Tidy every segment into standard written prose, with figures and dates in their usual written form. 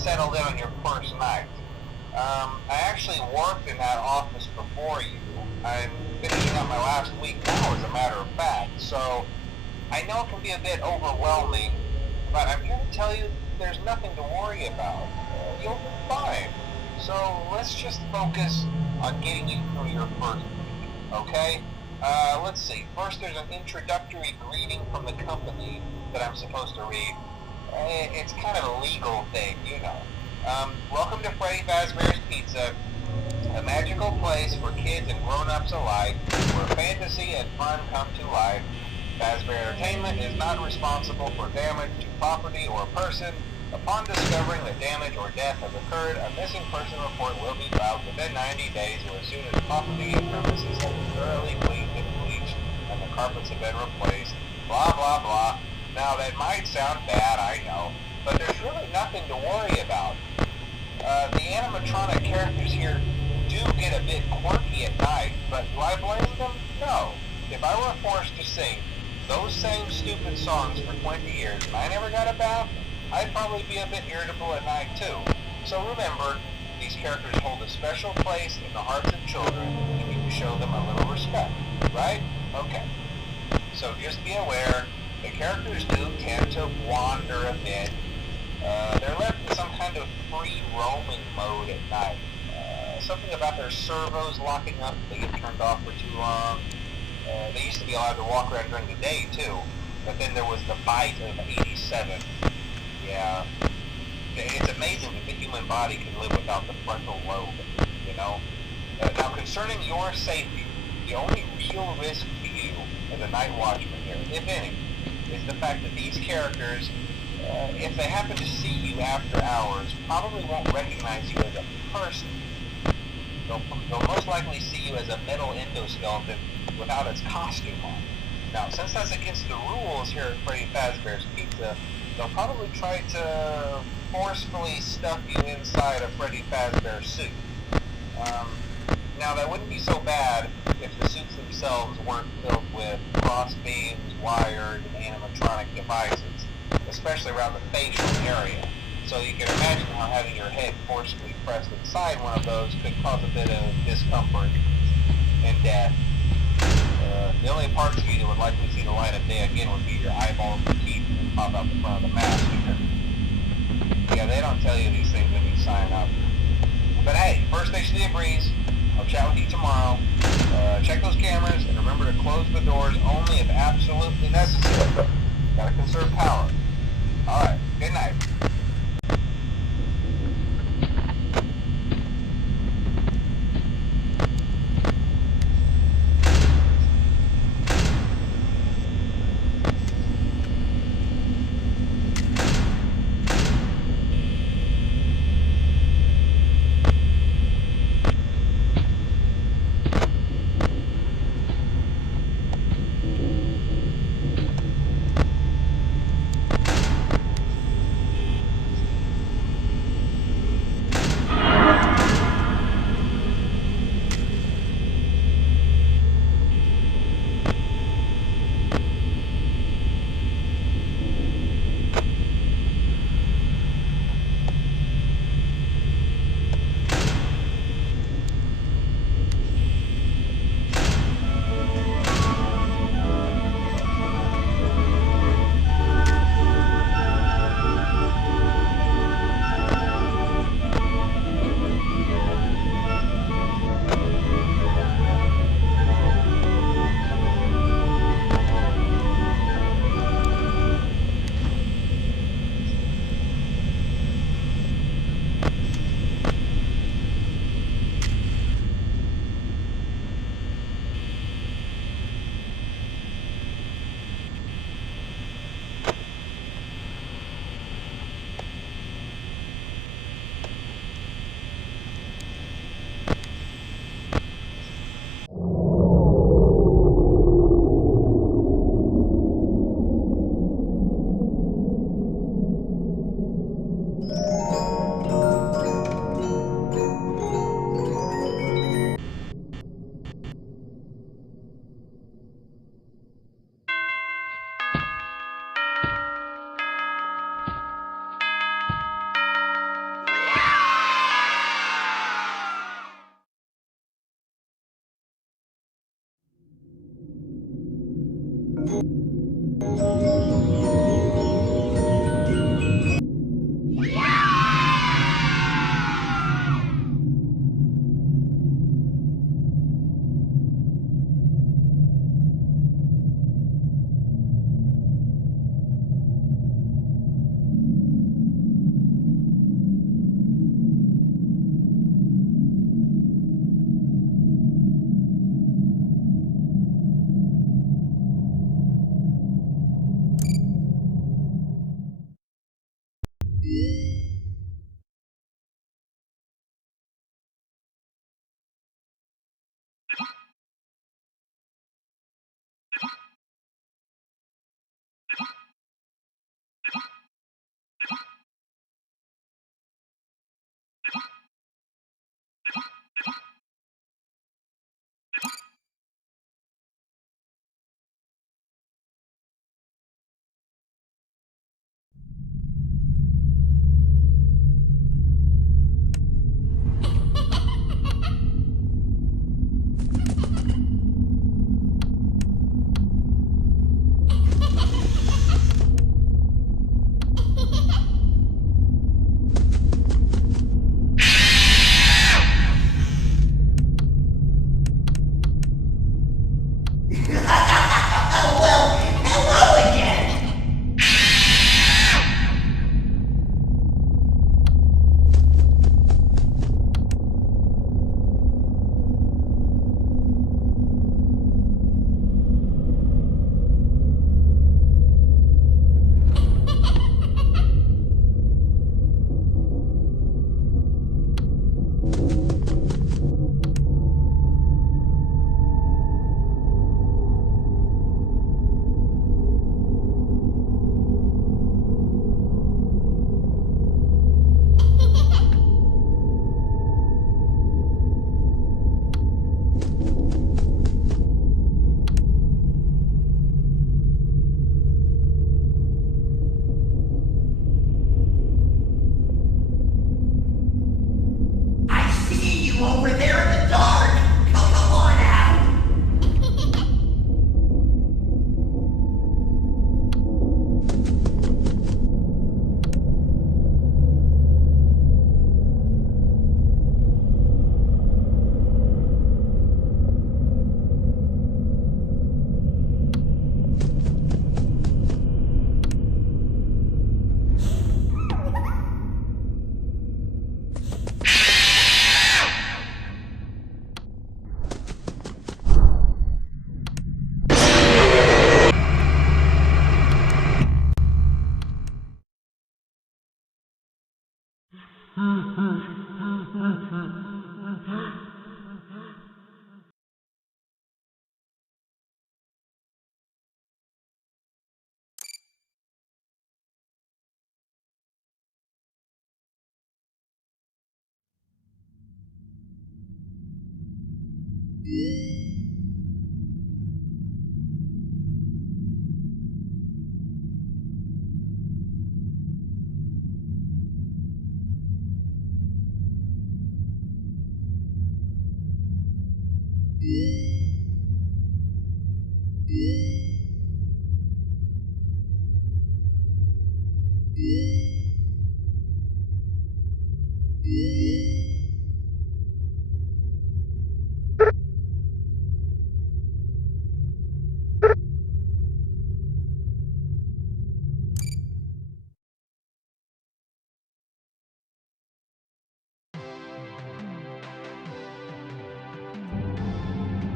settled in on your first night. I actually worked in that office before you. I'm finishing up my last week now, as a matter of fact, so I know it can be a bit overwhelming, but I'm here to tell you there's nothing to worry about. You'll be fine. So let's just focus on getting you through your first week, okay? Let's see. First, there's an introductory greeting from the company that I'm supposed to read. It's kind of a legal thing, you know. Welcome to Freddy Fazbear's Pizza, a magical place for kids and grown-ups alike, where fantasy and fun come to life. Fazbear Entertainment is not responsible for damage to property or person. Upon discovering that damage or death has occurred, a missing person report will be filed within 90 days or as soon as property and premises have been thoroughly cleaned and bleached and the carpets have been replaced. Blah, blah, blah. Now, that might sound bad, I know, but there's really nothing to worry about. The animatronic characters here do get a bit quirky at night, but do I blame them? No. If I were forced to sing those same stupid songs for 20 years and I never got a bath, I'd probably be a bit irritable at night too. So remember, these characters hold a special place in the hearts of children and you need to show them a little respect, right? Okay. So just be aware, the characters do tend to wander a bit. They're left in some kind of free roaming mode at night. Something about their servos locking up if they get turned off for too long. They used to be allowed to walk around during the day too, but then there was the bite of 87. Yeah, it's amazing that the human body can live without the frontal lobe, you know? Now, concerning your safety, the only real risk to you as a night watchman here, if any, is the fact that these characters, if they happen to see you after hours, probably won't recognize you as a person. They'll most likely see you as a metal endoskeleton without its costume on. Now, since that's against the rules here at Freddy Fazbear's Pizza, they'll probably try to forcefully stuff you inside a Freddy Fazbear suit. Now, that wouldn't be so bad if the suits themselves weren't filled with cross beams, wires, and animatronic devices, especially around the facial area. So you can imagine how having your head forcefully pressed inside one of those could cause a bit of discomfort and death. The only parts of you that would likely see the light of day again would be your eyeballs and teeth that pop out the front of the mask. Yeah, they don't tell you these things when you sign up. But hey, first station of the breeze. I'll chat with you tomorrow. Check those cameras and remember to close the doors only if absolutely necessary. Gotta conserve power. Alright, good night.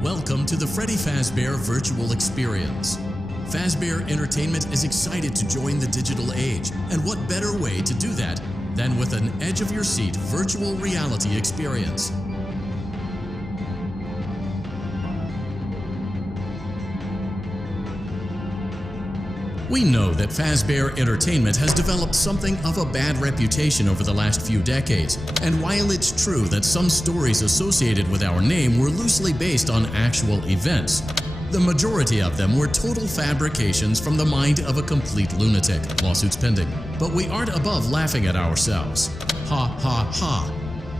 Welcome to the Freddy Fazbear Virtual Experience. Fazbear Entertainment is excited to join the digital age, and what better way to do that than with an edge-of-your-seat virtual reality experience. We know that Fazbear Entertainment has developed something of a bad reputation over the last few decades, and while it's true that some stories associated with our name were loosely based on actual events, the majority of them were total fabrications from the mind of a complete lunatic, lawsuits pending. But we aren't above laughing at ourselves. Ha ha ha.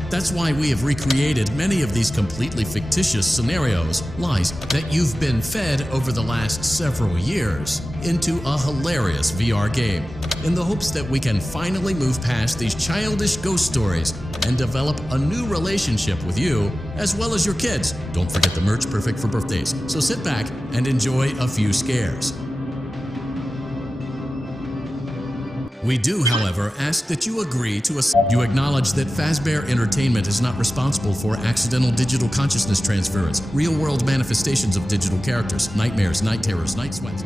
That's why we have recreated many of these completely fictitious scenarios, lies that you've been fed over the last several years, into a hilarious VR game, in the hopes that we can finally move past these childish ghost stories and develop a new relationship with you, as well as your kids. Don't forget the merch perfect for birthdays, so sit back and enjoy a few scares. We do, however, ask that you agree to you acknowledge that Fazbear Entertainment is not responsible for accidental digital consciousness transference, real-world manifestations of digital characters, nightmares, night terrors, night sweats.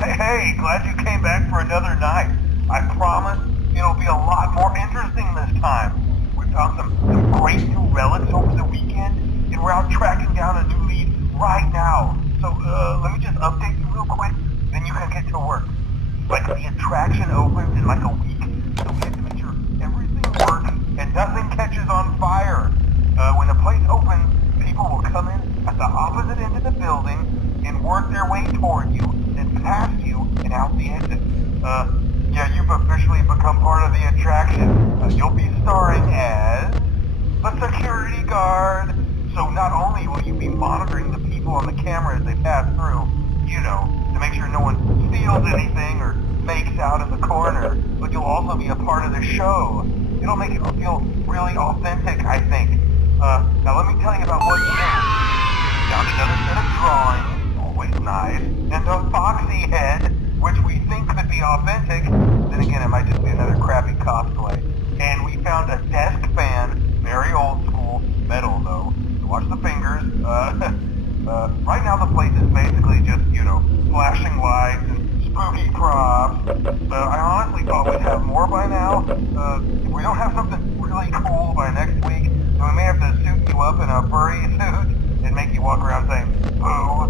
Hey, glad you came back for another night. I promise it'll be a lot more interesting this time. We found some great new relics over the weekend, and we're out tracking down a new lead right now. So, let me just update you real quick, then you can get to work. Like, the attraction opens in like a week, so we have to make sure everything works and nothing catches on fire. When the place opens, people will come in at the opposite end of the building and work their way toward you, then past you, and out the exit. Yeah, you've officially become part of the attraction. You'll be starring as the security guard. So not only will you be monitoring the people on the camera as they pass through, you know, to make sure no one steals anything or fakes out in the corner, but you'll also be a part of the show. It'll make it feel really authentic, I think. Now let me tell you about what you did. Found another set of drawings, always nice, and a Foxy head, which we think could be authentic. Then again, it might just be another crappy cosplay. And we found a desk fan, very old school, metal though. So watch the fingers. Right now the place is basically just, you know, flashing lights and spooky props. I honestly thought we'd have more by now. If we don't have something really cool by next week, then we may have to suit you up in a furry suit and make you walk around saying, boo.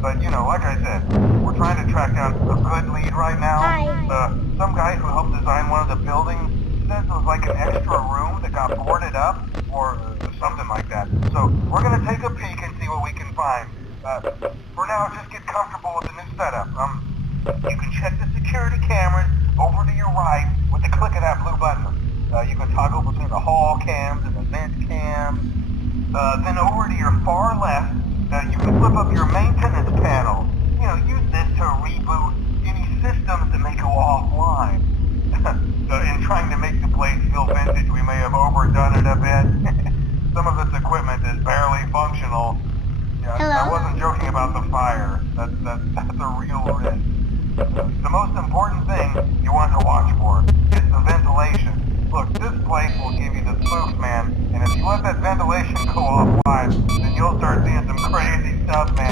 But, you know, like I said, we're trying to track down a good lead right now. Hi. Some guy who helped design one of the buildings says it was like an extra room that got boarded up, or something like that. So, we're gonna take a peek and see what we can find. For now, just get comfortable with the new setup. You can check the security cameras over to your right with the click of that blue button. You can toggle between the hall cams and the vent cams. Then over to your far left, you can flip up your maintenance panel. You know, use this to reboot any systems that may go offline. In trying to make the place feel vintage, we may have overdone it a bit. Some of this equipment is barely functional. Yeah, Hello? I wasn't joking about the fire. That's a real risk. The most important thing you want to watch for is the ventilation. Look, this place will give you the spooks, man, and if you let that ventilation go offline, then you'll start seeing some crazy stuff, man.